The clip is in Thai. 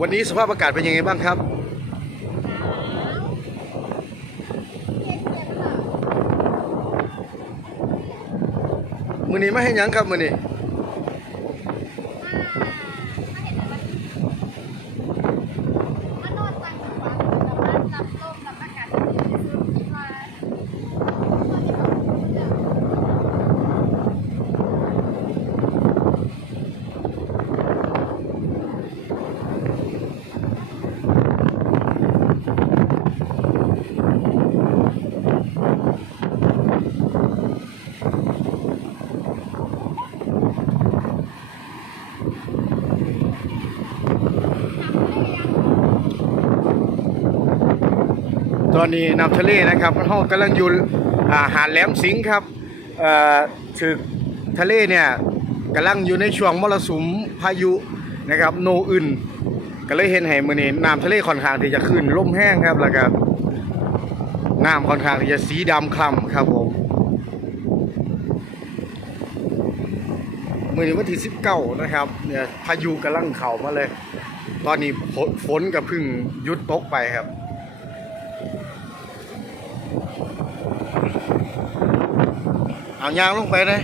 วันนี้สภาพอากาศเป็นยังไงบ้างครับมื้อนี้มาให้ยังครับมื้อนี้ตอนนี้น้ำทะเลนะครับเรากำลังอยู่หาดแหลมสิงห์ครับถึกทะเลเนี่ยกำลังอยู่ในช่วงมรสุมพายุนะครับโนอื่นก็เลยเห็นให้มื้อนี้น้ำทะเลค่อนข้างที่จะขึ้นลมแห้งครับแล้วก็น้ำค่อนข้างที่จะสีดำคล้ำครับผมมื้อนี้วันที่19นะครับเนี่ยพายุกำลังเข้ามาเลยตอนนี้ฝนก็เพิ่งหยุดตกไปครับเอายางลงไปเลย